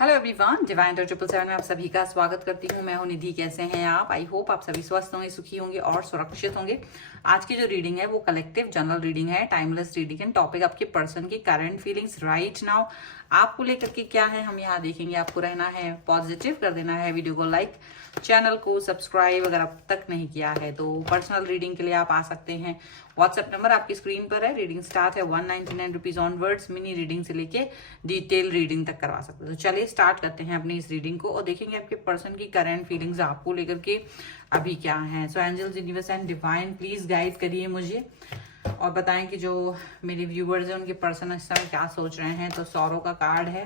Hello everyone, divine 777 में आप सभी का स्वागत करती हूँ। मैं हूँ निधि। कैसे हैं आप? आई होप आप सभी स्वस्थ होंगे, सुखी होंगे और सुरक्षित होंगे। आज की जो रीडिंग है वो कलेक्टिव जनरल रीडिंग है, टाइमलेस रीडिंग है। टॉपिक आपके पर्सन की करंट फीलिंग्स राइट नाउ आपको लेकर के क्या है हम यहाँ देखेंगे। आपको रहना है पॉजिटिव, कर देना है वीडियो को लाइक, चैनल को सब्सक्राइब अगर अब तक नहीं किया है तो। पर्सनल रीडिंग के लिए आप आ सकते हैं। व्हाट्सएप नंबर आपकी स्क्रीन पर है। रीडिंग स्टार्ट है 199 रुपीज ऑनवर्ड्स। मिनी रीडिंग से लेके डिटेल रीडिंग तक करवा सकते हैं। तो चलिए स्टार्ट करते हैं अपनी इस रीडिंग को और देखेंगे आपके पर्सन की करंट फीलिंग्स आपको लेकर के अभी क्या है। So angels, universe and divine please guide करिए मुझे और बताएं कि जो मेरे व्यूवर्स हैं उनके पर्सन इस समय क्या सोच रहे हैं। तो सौरो का कार्ड है,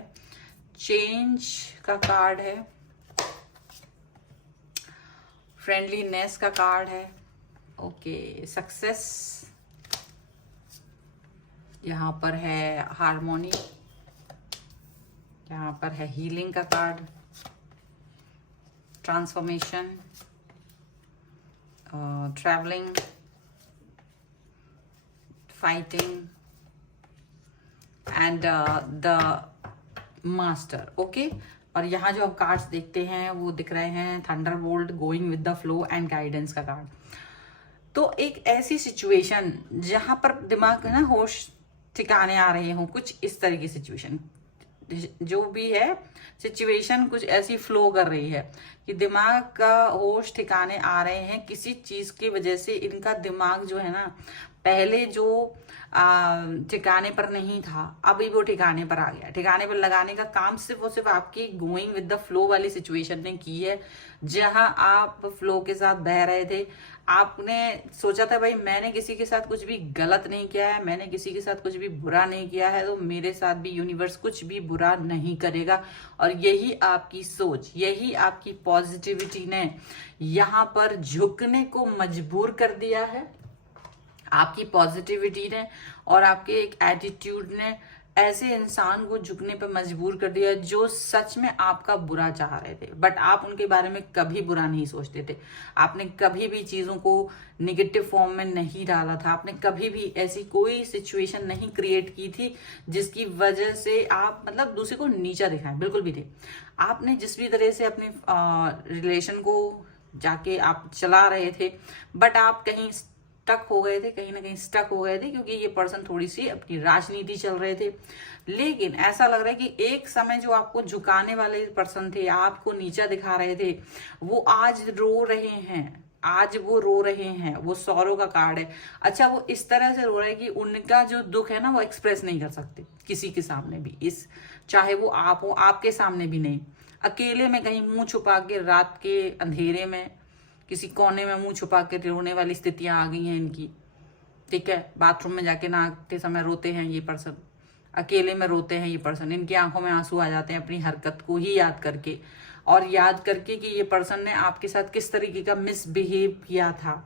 चेंज का कार्ड है, फ्रेंडलीनेस का कार्ड है, ओके, सक्सेस, यहाँ पर है हार्मोनी, यहाँ पर है हीलिंग का card, transformation, travelling, fighting and the master. Okay, और यहाँ जो आप कार्ड्स देखते हैं वो दिख रहे हैं Thunderbolt, going with the flow and guidance का कार्ड। तो एक ऐसी सिचुएशन जहां पर दिमाग है ना, होश ठिकाने आ रहे हो, कुछ इस तरह की सिचुएशन जो भी है, सिचुएशन कुछ ऐसी फ्लो कर रही है कि दिमाग का होश ठिकाने आ रहे हैं। किसी चीज की वजह से इनका दिमाग जो है ना, पहले जो ठिकाने पर नहीं था अभी वो ठिकाने पर आ गया। ठिकाने पर लगाने का काम सिर्फ और सिर्फ आपकी गोइंग विद द फ्लो वाली सिचुएशन ने की है। जहां आप फ्लो के साथ बह रहे थे, आपने सोचा था भाई मैंने किसी के साथ कुछ भी गलत नहीं किया है, मैंने किसी के साथ कुछ भी बुरा नहीं किया है, तो मेरे साथ भी यूनिवर्स कुछ भी बुरा नहीं करेगा। और यही आपकी सोच, यही आपकी पॉजिटिविटी ने यहाँ पर झुकने को मजबूर कर दिया है। आपकी पॉजिटिविटी ने और आपके एक एटीट्यूड ने ऐसे इंसान को झुकने पर मजबूर कर दिया जो सच में आपका बुरा चाह रहे थे, बट आप उनके बारे में कभी बुरा नहीं सोचते थे। आपने कभी भी चीजों को निगेटिव फॉर्म में नहीं डाला था। आपने कभी भी ऐसी कोई सिचुएशन नहीं क्रिएट की थी जिसकी वजह से आप मतलब दूसरे को नीचा दिखाएं, बिल्कुल भी थे। आपने जिस भी तरह से अपने रिलेशन को जाके आप चला रहे थे, बट आप कहीं स्टक हो गए थे, कहीं ना कहीं स्टक हो गए थे, क्योंकि ये पर्सन थोड़ी सी अपनी राजनीति चल रहे थे। लेकिन ऐसा लग रहा है कि एक समय जो आपको झुकाने वाले पर्सन थे, आपको नीचा दिखा रहे थे, वो आज रो रहे हैं। आज वो रो रहे हैं। वो सौरो का कार्ड है। अच्छा, वो इस तरह से रो रहे हैं कि उनका जो दुख है ना वो एक्सप्रेस नहीं कर सकते किसी के सामने भी, इस चाहे वो आप हो, आपके सामने भी नहीं। अकेले में कहीं मुंह छुपा के रात के अंधेरे में किसी कोने में मुंह छुपा के रोने वाली स्थितियां आ गई हैं इनकी। ठीक है, बाथरूम में जाके नहाते समय रोते हैं ये पर्सन, अकेले में रोते हैं ये पर्सन। इनकी आंखों में आंसू आ जाते हैं अपनी हरकत को ही याद करके, और याद करके कि ये पर्सन ने आपके साथ किस तरीके का मिसबिहेव किया था।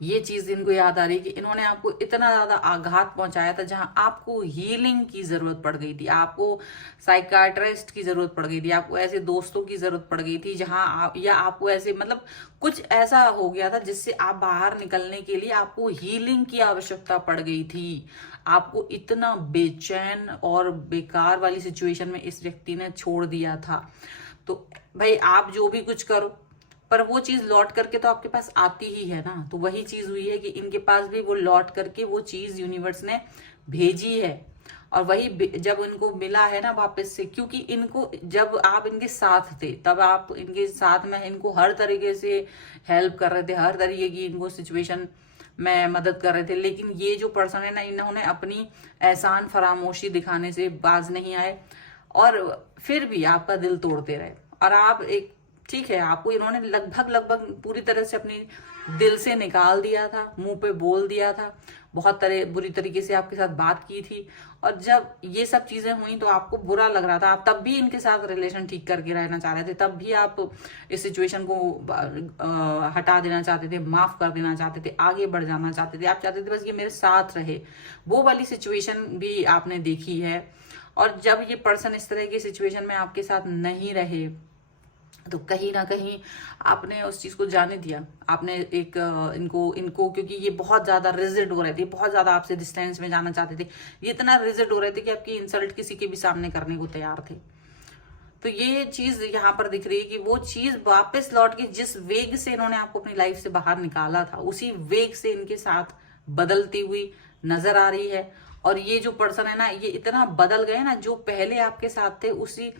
ये चीज इनको याद आ रही है कि इन्होंने आपको इतना ज्यादा आघात पहुंचाया था जहां आपको हीलिंग की जरूरत पड़ गई थी, आपको साइकाट्रिस्ट की जरूरत पड़ गई थी, आपको ऐसे दोस्तों की जरूरत पड़ गई थी जहां आप, या आपको ऐसे मतलब कुछ ऐसा हो गया था जिससे आप बाहर निकलने के लिए आपको हीलिंग की आवश्यकता पड़ गई थी। आपको इतना बेचैन और बेकार वाली सिचुएशन में इस व्यक्ति ने छोड़ दिया था। तो भाई आप जो भी कुछ करो, पर वो चीज लौट करके तो आपके पास आती ही है ना। तो वही चीज हुई है कि इनके पास भी वो लौट करके वो चीज यूनिवर्स ने भेजी है। और वही जब इनको मिला है ना वापस से, क्योंकि इनको जब आप इनके साथ थे तब आप इनके साथ में इनको हर तरीके से हेल्प कर रहे थे, हर तरीके की इनको सिचुएशन में मदद कर रहे थे। लेकिन ये जो पर्सन है ना, इन्होंने अपनी एहसान फरामोशी दिखाने से बाज नहीं आए और फिर भी आपका दिल तोड़ते रहे। और आप एक, ठीक है, आपको इन्होंने लगभग पूरी तरह से अपनी दिल से निकाल दिया था, मुंह पे बोल दिया था, बहुत बुरी तरीके से आपके साथ बात की थी। और जब ये सब चीजें हुई तो आपको बुरा लग रहा था, आप तब भी इनके साथ रिलेशन ठीक करके रहना चाह रहे थे, तब भी आप इस सिचुएशन को हटा देना चाहते थे, माफ कर देना चाहते थे, आगे बढ़ जाना चाहते थे। आप चाहते थे बस ये मेरे साथ रहे। वो वाली सिचुएशन भी आपने देखी है। और जब ये पर्सन इस तरह की सिचुएशन में आपके साथ नहीं रहे तो कहीं ना कहीं आपने उस चीज को जाने दिया। आपने एक इनको क्योंकि ये बहुत ज्यादा रिजिड हो रहे थे, बहुत ज्यादा आपसे डिस्टेंस में जाना चाहते थे, ये इतना रिजिड हो रहे थे कि आपकी इंसल्ट किसी के भी सामने करने को तैयार थे। तो ये चीज यहाँ पर दिख रही है कि वो चीज वापस लौट के जिस वेग से इन्होंने आपको अपनी लाइफ से बाहर निकाला था, उसी वेग से इनके साथ बदलती हुई नजर आ रही है। और ये जो पर्सन है ना, ये इतना बदल गए ना, जो पहले आपके साथ थे उसी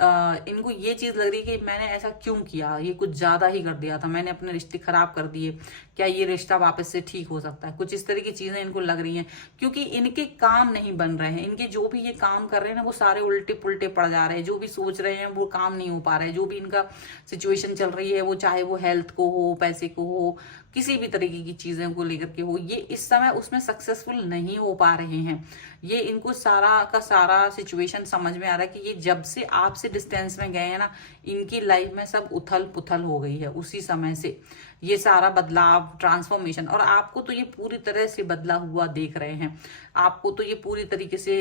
इनको ये चीज लग रही है कि मैंने ऐसा क्यों किया, ये कुछ ज्यादा ही कर दिया था, मैंने अपने रिश्ते खराब कर दिए, क्या ये रिश्ता वापस से ठीक हो सकता है, कुछ इस तरह की चीजें इनको लग रही हैं। क्योंकि इनके काम नहीं बन रहे हैं, इनके जो भी ये काम कर रहे हैं ना वो सारे उल्टे पुल्टे पड़ जा रहे हैं, जो भी सोच रहे हैं वो काम नहीं हो पा रहा है, जो भी इनका सिचुएशन चल रही है वो चाहे वो हेल्थ को हो, पैसे को हो, किसी भी तरीके की चीजों को लेकर के हो, ये इस समय उसमें सक्सेसफुल नहीं हो पा रहे हैं। ये इनको सारा का सारा सिचुएशन समझ में आ रहा है कि ये जब से आपसे डिस्टेंस में गए हैं ना, इनकी लाइफ में सब उथल पुथल हो गई है। उसी समय से ये सारा बदलाव, ट्रांसफॉर्मेशन, और आपको तो ये पूरी तरह से बदला हुआ देख रहे हैं, आपको तो ये पूरी तरीके से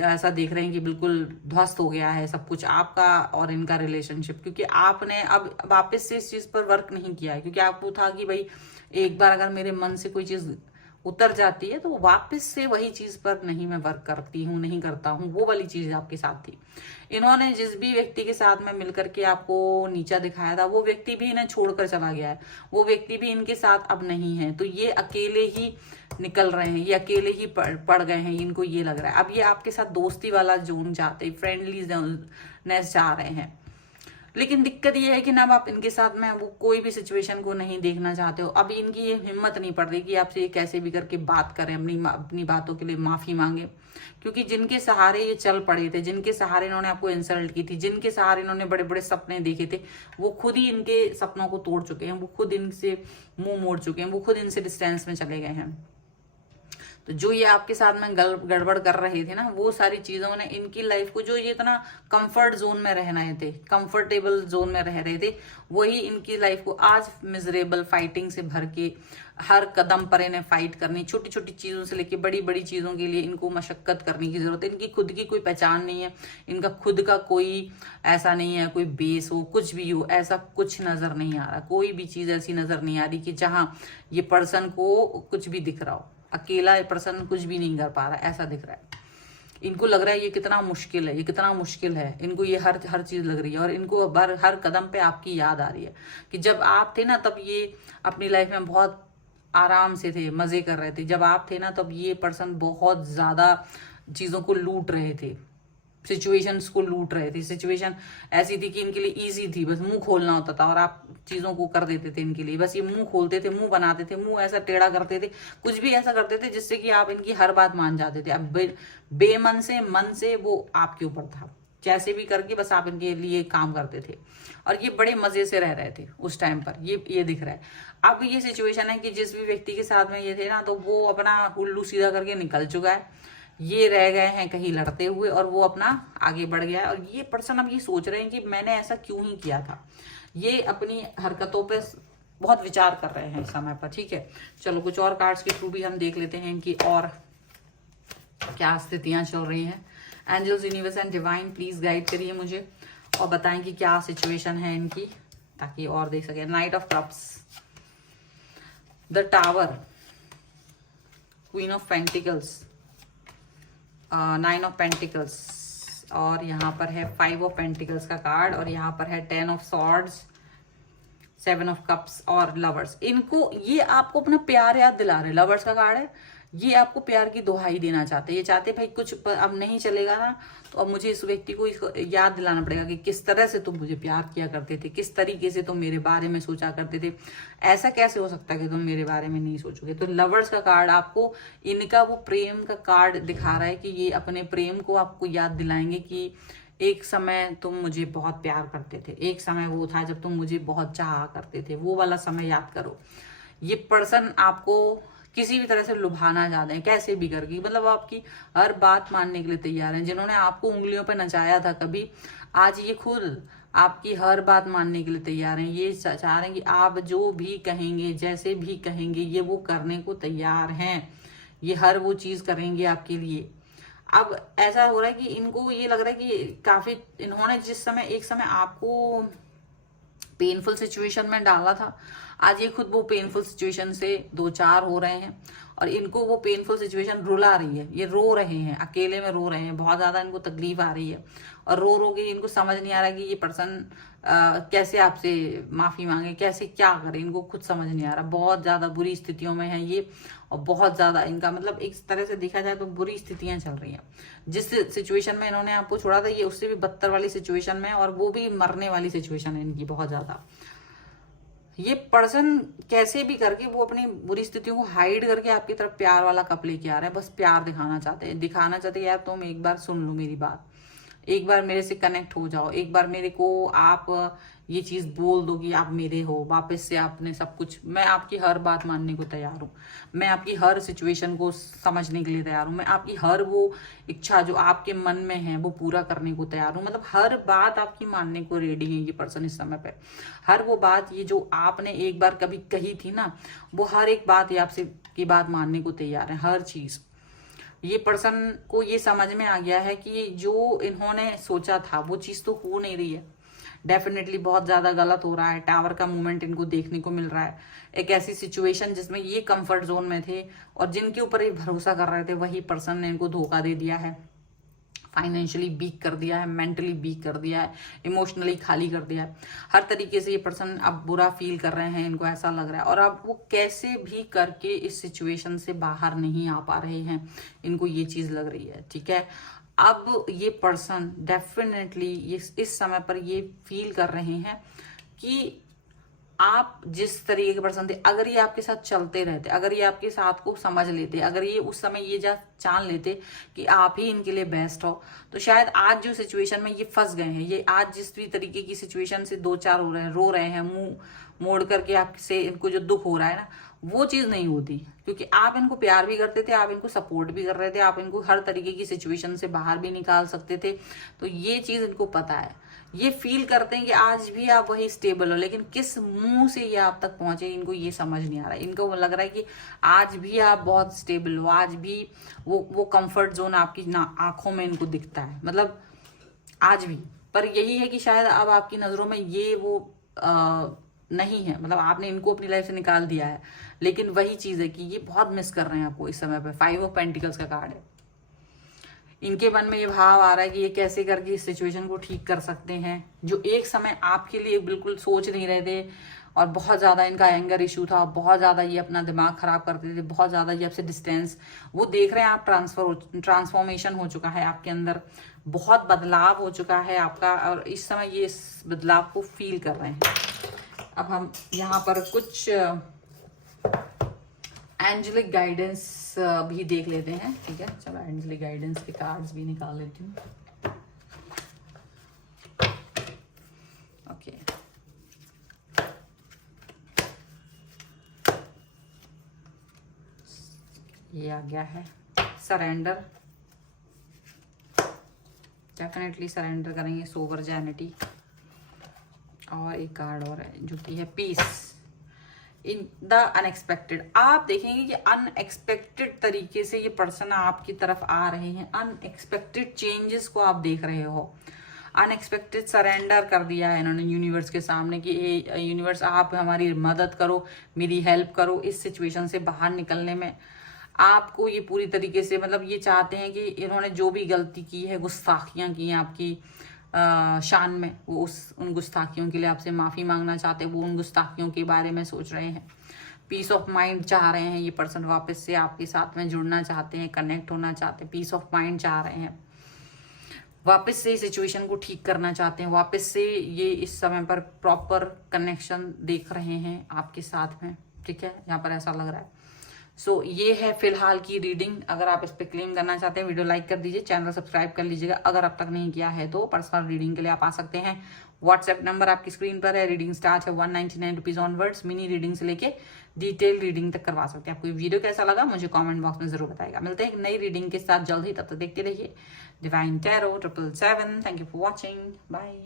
ऐसा देख रहे हैं कि बिल्कुल ध्वस्त हो गया है सब कुछ आपका और इनका रिलेशनशिप। क्योंकि आपने अब वापस से इस चीज पर वर्क नहीं किया है, क्योंकि आपको था कि भाई एक बार अगर मेरे मन से कोई चीज उतर जाती है तो वापस से वही चीज पर नहीं मैं वर्क करती हूँ, नहीं करता हूँ, वो वाली चीज आपके साथ थी। इन्होंने जिस भी व्यक्ति के साथ में मिलकर के आपको नीचा दिखाया था, वो व्यक्ति भी इन्हें छोड़कर चला गया है, वो व्यक्ति भी इनके साथ अब नहीं है। तो ये अकेले ही निकल रहे हैं, ये अकेले ही पड़ गए हैं, इनको ये लग रहा है। अब ये आपके साथ दोस्ती वाला जोन चाहते, फ्रेंडलीनेस चाह रहे हैं। लेकिन दिक्कत ये है कि ना आप इनके साथ में वो कोई भी सिचुएशन को नहीं देखना चाहते हो। अब इनकी ये हिम्मत नहीं पड़ रही कि आपसे ये कैसे भी करके बात करें, अपनी बातों के लिए माफी मांगे। क्योंकि जिनके सहारे ये चल पड़े थे, जिनके सहारे इन्होंने आपको इंसल्ट की थी, जिनके सहारे इन्होंने बड़े बड़े सपने देखे थे, वो खुद ही इनके सपनों को तोड़ चुके हैं, वो खुद इनसे मुंह मोड़ चुके हैं, वो खुद इनसे डिस्टेंस में चले गए हैं। तो जो ये आपके साथ में गड़बड़ कर रहे थे ना, वो सारी चीजों ने इनकी लाइफ को, जो ये इतना कंफर्ट जोन में रह रहे थे, कंफर्टेबल जोन में रह रहे थे, वही इनकी लाइफ को आज मिजरेबल, फाइटिंग से भर के, हर कदम पर इन्हें फाइट करनी, छोटी छोटी चीजों से लेके बड़ी बड़ी चीजों के लिए इनको मशक्कत करने की जरूरत है। इनकी खुद की कोई पहचान नहीं है, इनका खुद का कोई ऐसा नहीं है, कोई बेस हो, कुछ भी हो, ऐसा कुछ नजर नहीं आ रहा। कोई भी चीज ऐसी नजर नहीं आ रही कि जहां ये पर्सन को कुछ भी दिख रहा हो। अकेला पर्सन कुछ भी नहीं कर पा रहा, ऐसा दिख रहा है। इनको लग रहा है ये कितना मुश्किल है, ये कितना मुश्किल है, इनको ये हर चीज लग रही है। और इनको हर कदम पे आपकी याद आ रही है कि जब आप थे ना तब ये अपनी लाइफ में बहुत आराम से थे, मजे कर रहे थे। जब आप थे ना तब ये पर्सन बहुत ज्यादा चीजों को लूट रहे थे, सिचुएशंस को लूट रहे थे। सिचुएशन ऐसी थी कि इनके लिए इजी थी, बस मुंह खोलना होता था और आप चीजों को कर देते थे इनके लिए। बस ये मुंह खोलते थे, मुंह बनाते थे, मुंह ऐसा टेढ़ा करते थे, कुछ भी ऐसा करते थे जिससे कि आप इनकी हर बात मान जाते थे। अब बेमन से, मन से वो आपके ऊपर था, जैसे भी करके बस आप इनके लिए काम करते थे। और ये बड़े मजे से रह रहे थे उस टाइम पर, ये दिख रहा है। अब ये सिचुएशन है कि जिस भी व्यक्ति के साथ में ये थे ना, तो वो अपना उल्लू सीधा करके निकल चुका है, ये रह गए हैं कहीं लड़ते हुए और वो अपना आगे बढ़ गया है। और ये पर्सन अब ये सोच रहे हैं कि मैंने ऐसा क्यों ही किया था। ये अपनी हरकतों पे बहुत विचार कर रहे हैं इस समय पर। ठीक है, चलो कुछ और कार्ड्स के थ्रू भी हम देख लेते हैं कि और क्या स्थितियां चल रही हैं। Angels, universe and divine please guide करिए मुझे और बताएं कि क्या सिचुएशन है इनकी, ताकि और देख सके। Night of cups, the tower, queen of pentacles, 9 of pentacles, और यहाँ पर है 5 ऑफ पेंटिकल्स का कार्ड, और यहाँ पर है 10 ऑफ सॉर्ड्स, 7 ऑफ कप्स और लवर्स। इनको ये आपको अपना प्यार याद दिला रहे, लवर्स का कार्ड है, ये आपको प्यार की दुहाई देना चाहते हैं। ये चाहते भाई कुछ अब नहीं चलेगा ना, तो अब मुझे इस व्यक्ति को इसको याद दिलाना पड़ेगा कि किस तरह से तुम मुझे प्यार किया करते थे, किस तरीके से तुम मेरे बारे में सोचा करते थे। ऐसा कैसे हो सकता है कि तुम मेरे बारे में नहीं सोचोगे। तो लवर्स का कार्ड आपको इनका वो प्रेम का कार्ड दिखा रहा है कि ये अपने प्रेम को आपको याद दिलाएंगे कि एक समय तुम मुझे बहुत प्यार करते थे, एक समय वो था जब तुम मुझे बहुत चाहा करते थे, वो वाला समय याद करो। ये पर्सन आपको किसी भी तरह से लुभाना चाहते हैं, कैसे भी करके, मतलब आपकी हर बात मानने के लिए तैयार हैं। जिन्होंने आपको उंगलियों पर नचाया था कभी, आज ये खुद आपकी हर बात मानने के लिए तैयार हैं। ये चाह रहे हैं कि आप जो भी कहेंगे, जैसे भी कहेंगे, ये वो करने को तैयार हैं। ये हर वो चीज करेंगे आपके लिए। अब ऐसा हो रहा है कि इनको ये लग रहा है कि काफी इन्होंने जिस समय एक समय आपको पेनफुल सिचुएशन में डाला था, आज ये खुद वो पेनफुल सिचुएशन से 2-4 हो रहे हैं और इनको वो पेनफुल सिचुएशन रुला रही है, ये रो रहे हैं, अकेले में रो रहे हैं, बहुत ज्यादा इनको तकलीफ आ रही है और रो के इनको समझ नहीं आ रहा कि ये पर्सन कैसे आपसे माफी मांगे, कैसे क्या करे, इनको खुद समझ नहीं आ रहा। बहुत ज्यादा बुरी स्थितियों में है ये और बहुत ज्यादा इनका मतलब एक तरह से देखा जाए तो बुरी स्थितियां चल रही हैं। जिस सिचुएशन में इन्होंने आपको छोड़ा था ये उससे भी बदतर वाली सिचुएशन में है और वो भी मरने वाली सिचुएशन है इनकी बहुत ज्यादा। ये पर्सन कैसे भी करके वो अपनी बुरी स्थितियों को हाइड करके आपकी तरफ प्यार वाला कप लेके आ रहा है, बस प्यार दिखाना चाहते हैं यार तुम एक बार सुन लो मेरी बात, एक बार मेरे से कनेक्ट हो जाओ, एक बार मेरे को आप ये चीज बोल दो कि आप मेरे हो, वापस से आपने सब कुछ, मैं आपकी हर बात मानने को तैयार हूँ, मैं आपकी हर सिचुएशन को समझने के लिए तैयार हूँ, मैं आपकी हर वो इच्छा जो आपके मन में है वो पूरा करने को तैयार हूँ। मतलब हर बात आपकी मानने को रेडी है ये पर्सन इस समय पे। हर वो बात ये जो आपने एक बार कभी कही थी ना, वो हर एक बात ये आपसे की बात मानने को तैयार है, हर चीज। ये पर्सन को ये समझ में आ गया है कि जो इन्होंने सोचा था वो चीज तो हो नहीं रही है, डेफिनेटली बहुत ज्यादा गलत हो रहा है। टावर का मूवमेंट इनको देखने को मिल रहा है, एक ऐसी सिचुएशन जिसमें ये कंफर्ट जोन में थे और जिनके ऊपर ये भरोसा कर रहे थे वही पर्सन ने इनको धोखा दे दिया है, फाइनेंशियली वीक कर दिया है, मेंटली वीक कर दिया है, इमोशनली खाली कर दिया है। हर तरीके से ये पर्सन अब बुरा फील कर रहे हैं, इनको ऐसा लग रहा है और अब वो कैसे भी करके इस सिचुएशन से बाहर नहीं आ पा रहे हैं, इनको ये चीज लग रही है। ठीक है, अब ये पर्सन डेफिनेटली इस समय पर ये फील कर रहे हैं कि आप जिस तरीके के पर्सन थे, अगर ये आपके साथ चलते रहते, अगर ये आपके साथ को समझ लेते, अगर ये उस समय ये जान लेते कि आप ही इनके लिए बेस्ट हो, तो शायद आज जो सिचुएशन में ये फंस गए हैं, ये आज जिस भी तरीके की सिचुएशन से 2-4 हो रहे हैं, रो रहे हैं, मुंह मोड़ करके आपसे इनको जो दुख हो रहा है ना, वो चीज नहीं होती, क्योंकि आप इनको प्यार भी करते थे, आप इनको सपोर्ट भी कर रहे थे, आप इनको हर तरीके की सिचुएशन से बाहर भी निकाल सकते थे। तो ये चीज इनको पता है, ये फील करते हैं कि आज भी आप वही स्टेबल हो, लेकिन किस मुंह से ये आप तक पहुंचे इनको ये समझ नहीं आ रहा है। इनको लग रहा है कि आज भी आप बहुत स्टेबल हो, आज भी वो कंफर्ट जोन आपकी ना आंखों में इनको दिखता है, मतलब आज भी। पर यही है कि शायद अब आपकी नजरों में ये वो नहीं है, मतलब आपने इनको अपनी लाइफ से निकाल दिया है, लेकिन वही चीज है कि ये बहुत मिस कर रहे हैं आपको इस समय पे। 5 ऑफ पेंटिकल्स का कार्ड है, इनके मन में ये भाव आ रहा है कि ये कैसे करके इस सिचुएशन को ठीक कर सकते हैं, जो एक समय आपके लिए बिल्कुल सोच नहीं रहे थे और बहुत ज्यादा इनका एंगर इशू था, बहुत ज्यादा ये अपना दिमाग खराब करते थे, बहुत ज्यादा ये आपसे डिस्टेंस, वो देख रहे हैं आप ट्रांसफॉर्मेशन हो चुका है आपके अंदर, बहुत बदलाव हो चुका है आपका, और इस समय ये इस बदलाव को फील कर रहे हैं। अब हम यहाँ पर कुछ एंजेलिक गाइडेंस भी देख लेते हैं। ठीक है, चलो एंजेलिक गाइडेंस के कार्ड्स भी निकाल लेती हूँ। ओके, ये आ गया है सरेंडर, डेफिनेटली सरेंडर करेंगे, सोवर्जिनिटी, और एक कार्ड और है जो कि है पीस इन द अनएक्सपेक्टेड। आप देखेंगे कि अनएक्सपेक्टेड तरीके से ये पर्सन आपकी तरफ आ रहे हैं, अनएक्सपेक्टेड चेंजेस को आप देख रहे हो, अनएक्सपेक्टेड सरेंडर कर दिया है इन्होंने यूनिवर्स के सामने कि यूनिवर्स आप हमारी मदद करो, मेरी हेल्प करो इस सिचुएशन से बाहर निकलने में। आपको ये पूरी तरीके से मतलब ये चाहते हैं कि इन्होंने जो भी गलती की है, गुस्ताखियां की हैं आपकी शान में, वो उन गुस्ताखियों के लिए आपसे माफी मांगना चाहते हैं, वो उन गुस्ताखियों के बारे में सोच रहे हैं, पीस ऑफ माइंड चाह रहे हैं ये पर्सन, वापस से आपके साथ में जुड़ना चाहते हैं, कनेक्ट होना चाहते हैं, पीस ऑफ माइंड चाह रहे हैं, वापस से सिचुएशन को ठीक करना चाहते हैं, वापस से ये इस समय पर प्रॉपर कनेक्शन देख रहे हैं आपके साथ में। ठीक है, यहाँ पर ऐसा लग रहा है। सो ये है फिलहाल की रीडिंग। अगर आप इस पे क्लेम करना चाहते हैं, वीडियो लाइक कर दीजिए, चैनल सब्सक्राइब कर लीजिएगा अगर अब तक नहीं किया है तो। पर्सनल रीडिंग के लिए आप आ सकते हैं, व्हाट्सएप नंबर आपकी स्क्रीन पर है, रीडिंग स्टार्ट है 199 रुपीज ऑनवर्ड्स, मिनी रीडिंग से लेके डिटेल रीडिंग तक करवा सकते हैं। आपको वीडियो कैसा लगा मुझे कमेंट बॉक्स में जरूर बताएगा। मिलते हैं एक नई रीडिंग के साथ जल्द ही, तब तक देखते रहिए divine tarot 777। Thank you for watching, bye.